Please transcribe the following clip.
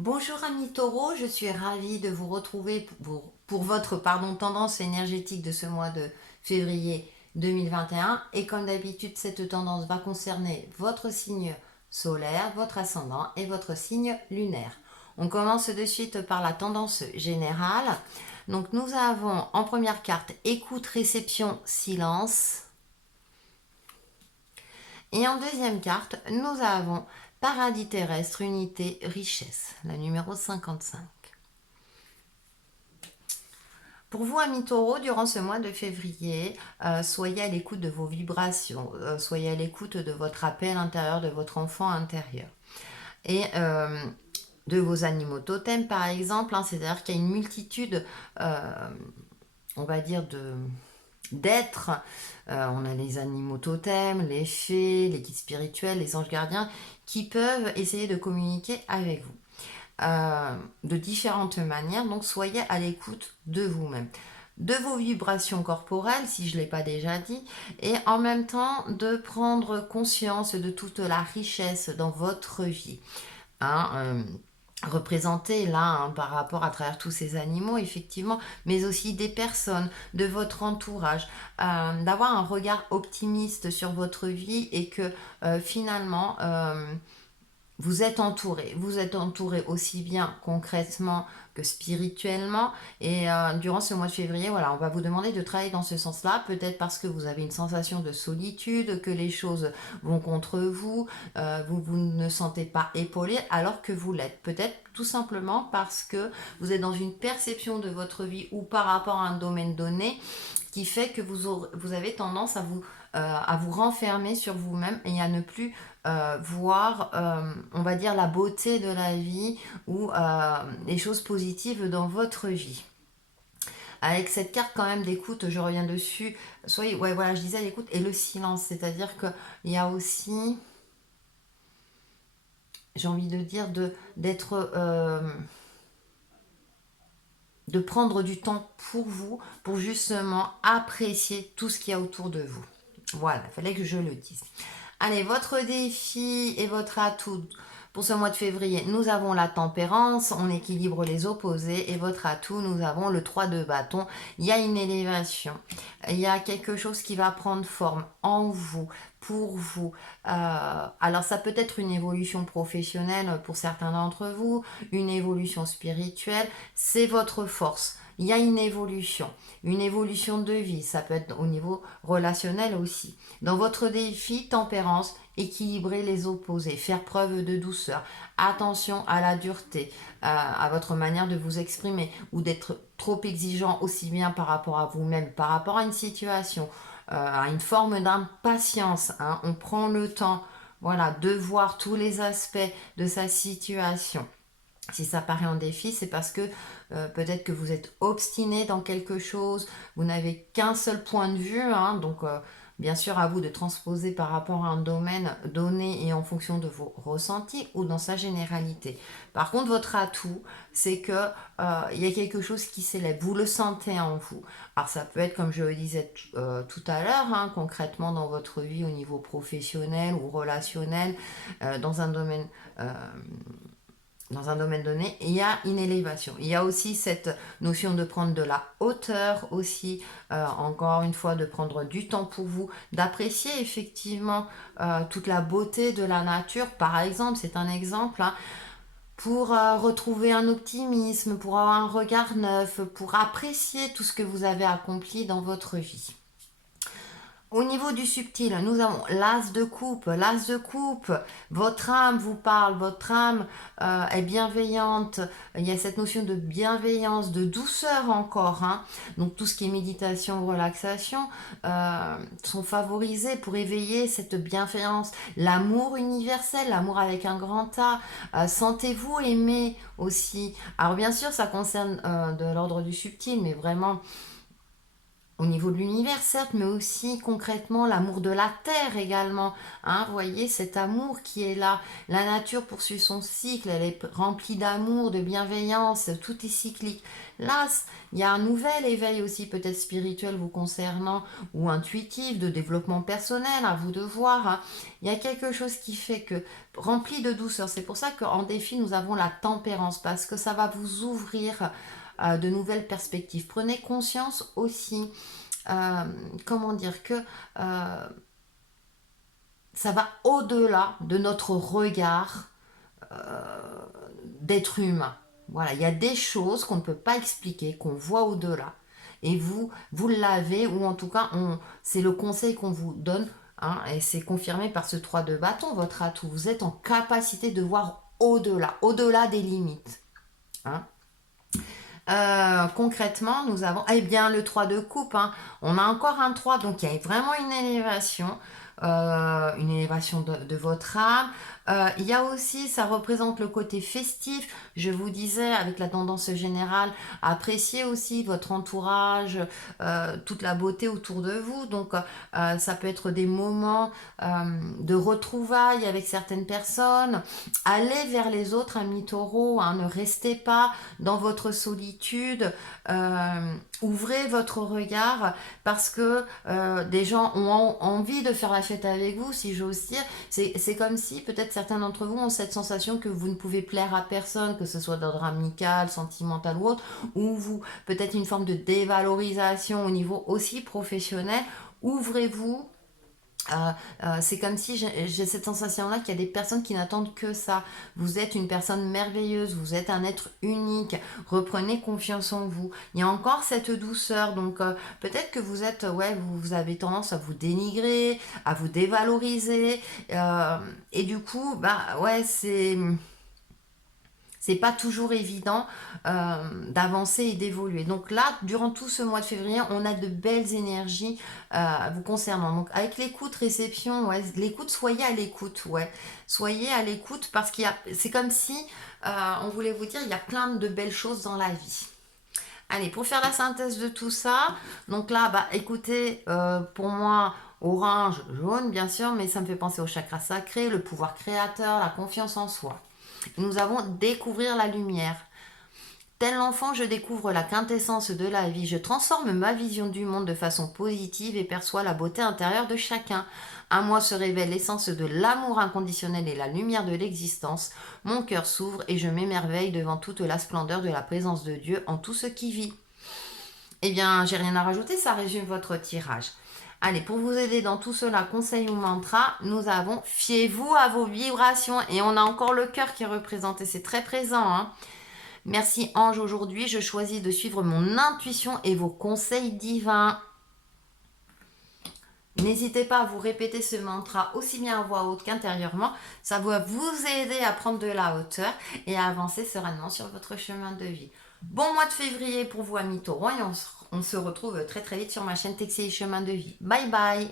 Bonjour amis taureaux, je suis ravie de vous retrouver pour votre tendance énergétique de ce mois de février 2021. Et comme d'habitude, cette tendance va concerner votre signe solaire, votre ascendant et votre signe lunaire. On commence de suite par la tendance générale. Donc nous avons en première carte écoute, réception, silence. Et en deuxième carte, nous avons paradis terrestre, unité, richesse, la numéro 55. Pour vous, amis taureaux, durant ce mois de février, soyez à l'écoute de vos vibrations, soyez à l'écoute de votre appel intérieur, de votre enfant intérieur. Et de vos animaux totems, par exemple, hein, c'est-à-dire qu'il y a une multitude, on va dire, d'êtres. On a les animaux totems, les fées, les guides spirituels, les anges gardiens, qui peuvent essayer de communiquer avec vous. De différentes manières, donc soyez à l'écoute de vous-même, de vos vibrations corporelles, si je ne l'ai pas déjà dit, et en même temps de prendre conscience de toute la richesse dans votre vie. Hein, représentée là, hein, par rapport à travers tous ces animaux, effectivement, mais aussi des personnes, de votre entourage, d'avoir un regard optimiste sur votre vie et que finalement vous êtes entouré. Vous êtes entouré aussi bien concrètement que spirituellement. Et durant ce mois de février, voilà, on va vous demander de travailler dans ce sens-là. Peut-être parce que vous avez une sensation de solitude, que les choses vont contre vous, vous ne sentez pas épaulé alors que vous l'êtes. Peut-être tout simplement parce que vous êtes dans une perception de votre vie ou par rapport à un domaine donné qui fait que vous avez tendance à vous renfermer sur vous-même et à ne plus voir, on va dire, la beauté de la vie ou les choses positives dans votre vie. Avec cette carte quand même d'écoute, je reviens dessus, soyez, ouais voilà, je disais l'écoute et le silence, c'est-à-dire qu'il y a aussi, j'ai envie de dire, d'être... de prendre du temps pour vous, pour justement apprécier tout ce qu'il y a autour de vous. Voilà, il fallait que je le dise. Allez, votre défi et votre atout pour ce mois de février, nous avons la tempérance, on équilibre les opposés, et votre atout, nous avons le 3 de bâton. Il y a une élévation, il y a quelque chose qui va prendre forme en vous, pour vous. Alors ça peut être une évolution professionnelle pour certains d'entre vous, une évolution spirituelle, c'est votre force. Il y a une évolution de vie, ça peut être au niveau relationnel aussi. Dans votre défi, tempérance, équilibrer les opposés, faire preuve de douceur, attention à la dureté, à votre manière de vous exprimer ou d'être trop exigeant aussi bien par rapport à vous-même, par rapport à une situation, à une forme d'impatience. Hein. On prend le temps, voilà, de voir tous les aspects de sa situation. Si ça paraît un défi, c'est parce que peut-être que vous êtes obstiné dans quelque chose, vous n'avez qu'un seul point de vue, hein, donc bien sûr à vous de transposer par rapport à un domaine donné et en fonction de vos ressentis ou dans sa généralité. Par contre, votre atout, c'est que il y a quelque chose qui s'élève, vous le sentez en vous. Alors ça peut être, comme je le disais tout à l'heure, hein, concrètement dans votre vie au niveau professionnel ou relationnel, dans un domaine donné, il y a une élévation. Il y a aussi cette notion de prendre de la hauteur aussi, encore une fois, de prendre du temps pour vous, d'apprécier effectivement toute la beauté de la nature. Par exemple, c'est un exemple, hein, pour retrouver un optimisme, pour avoir un regard neuf, pour apprécier tout ce que vous avez accompli dans votre vie. Au niveau du subtil, nous avons l'as de coupe. L'as de coupe, votre âme vous parle, votre âme est bienveillante. Il y a cette notion de bienveillance, de douceur encore. Hein. Donc tout ce qui est méditation, relaxation sont favorisés pour éveiller cette bienveillance. L'amour universel, l'amour avec un grand A. Sentez-vous aimer aussi. Alors bien sûr, ça concerne de l'ordre du subtil, mais vraiment au niveau de l'univers, certes, mais aussi concrètement l'amour de la terre également. Hein, vous voyez, cet amour qui est là. La nature poursuit son cycle, elle est remplie d'amour, de bienveillance, tout est cyclique. Là, il y a un nouvel éveil aussi, peut-être spirituel vous concernant, ou intuitif, de développement personnel, à vous de voir. Hein. Il y a quelque chose qui fait que, rempli de douceur, c'est pour ça qu'en défi, nous avons la tempérance, parce que ça va vous ouvrir de nouvelles perspectives. Prenez conscience aussi, comment dire, que ça va au-delà de notre regard d'être humain. Voilà, il y a des choses qu'on ne peut pas expliquer, qu'on voit au-delà. Et vous l'avez, ou en tout cas, c'est le conseil qu'on vous donne, hein, et c'est confirmé par ce 3 de bâton, votre atout. Vous êtes en capacité de voir au-delà, au-delà des limites. Hein. Concrètement, nous avons, eh bien, le 3 de coupe, hein. On a encore un 3, donc il y a vraiment une élévation de votre âme. Il y a aussi, ça représente le côté festif. Je vous disais, avec la tendance générale, appréciez aussi votre entourage, toute la beauté autour de vous. Donc, ça peut être des moments de retrouvailles avec certaines personnes. Allez vers les autres, amis taureaux, hein, ne restez pas dans votre solitude. Ouvrez votre regard parce que des gens ont envie de faire la fête avec vous, si j'ose dire. C'est comme si peut-être certains d'entre vous ont cette sensation que vous ne pouvez plaire à personne, que ce soit d'ordre amical, sentimental ou autre, ou vous, peut-être une forme de dévalorisation au niveau aussi professionnel. Ouvrez-vous. C'est comme si j'ai cette sensation-là qu'il y a des personnes qui n'attendent que ça. Vous êtes une personne merveilleuse, vous êtes un être unique, reprenez confiance en vous. Il y a encore cette douceur, donc peut-être que vous êtes, ouais, vous avez tendance à vous dénigrer, à vous dévaloriser, et du coup, bah ouais, c'est pas toujours évident d'avancer et d'évoluer. Donc là, durant tout ce mois de février, on a de belles énergies vous concernant. Donc avec l'écoute, réception, ouais, l'écoute, soyez à l'écoute, ouais. Soyez à l'écoute parce c'est comme si on voulait vous dire, il y a plein de belles choses dans la vie. Allez, pour faire la synthèse de tout ça, donc là, bah écoutez, pour moi, orange, jaune, bien sûr, mais ça me fait penser au chakra sacré, le pouvoir créateur, la confiance en soi. Nous avons découvrir la lumière. Tel enfant, je découvre la quintessence de la vie. Je transforme ma vision du monde de façon positive et perçois la beauté intérieure de chacun. À moi se révèle l'essence de l'amour inconditionnel et la lumière de l'existence. Mon cœur s'ouvre et je m'émerveille devant toute la splendeur de la présence de Dieu en tout ce qui vit. Eh bien, j'ai rien à rajouter, ça résume votre tirage. Allez, pour vous aider dans tout cela, conseil ou mantra, nous avons fiez-vous à vos vibrations. Et on a encore le cœur qui est représenté, c'est très présent. Hein. Merci ange, aujourd'hui je choisis de suivre mon intuition et vos conseils divins. N'hésitez pas à vous répéter ce mantra aussi bien à voix haute qu'intérieurement. Ça va vous aider à prendre de la hauteur et à avancer sereinement sur votre chemin de vie. Bon mois de février pour vous amis taureaux et on se retrouve très très vite sur ma chaîne Textile Chemin de Vie. Bye bye.